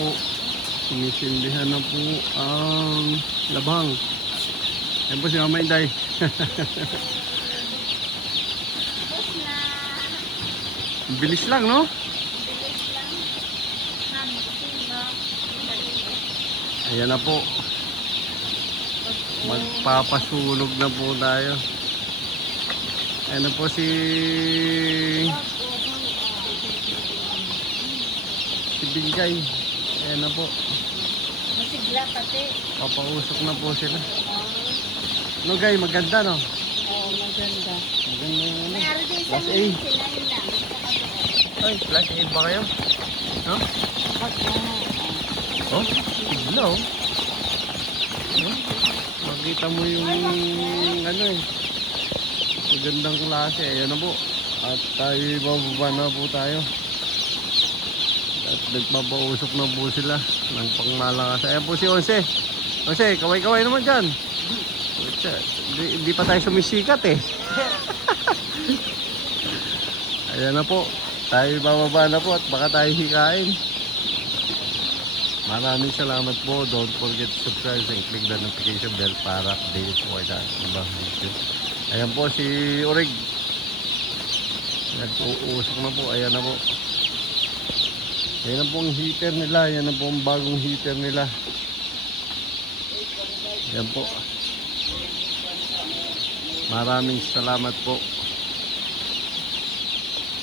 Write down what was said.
po. Sumisindihan na po ang labang. Ayan po si Mama Inday. Bilis lang, no? Ayan na po. Magpapasulog na po tayo. Ayan na po si Bingkay. Ayan na po. Masigla pati. Papausok na po sila. No guys, maganda no? Oo, maganda. Maganda yung ano. Mayroon din sa Class A. sila yun lang. Ay, class A ba kayo? No? Oh, sigla oh. No? Makita mo yung ano eh. Magandang klase. Ayan na po. At tayo bababa na po tayo. At nagpapausok na po sila ng pangmalakas. Ayan po si Onse. Onse, kaway-kaway naman dyan. Hindi pa tayo sumisikat eh. Ayan na po. Tayo bababa na po at baka tayo hikain. Maraming salamat po. Don't forget to subscribe and click the notification bell para update po kayo sa ibang video. Ayan po si Orig. Nag-uusok na po. Ayan na po. Ayan na po ang heater nila. Ayan na po ang bagong heater nila. Ayan po. Maraming salamat po.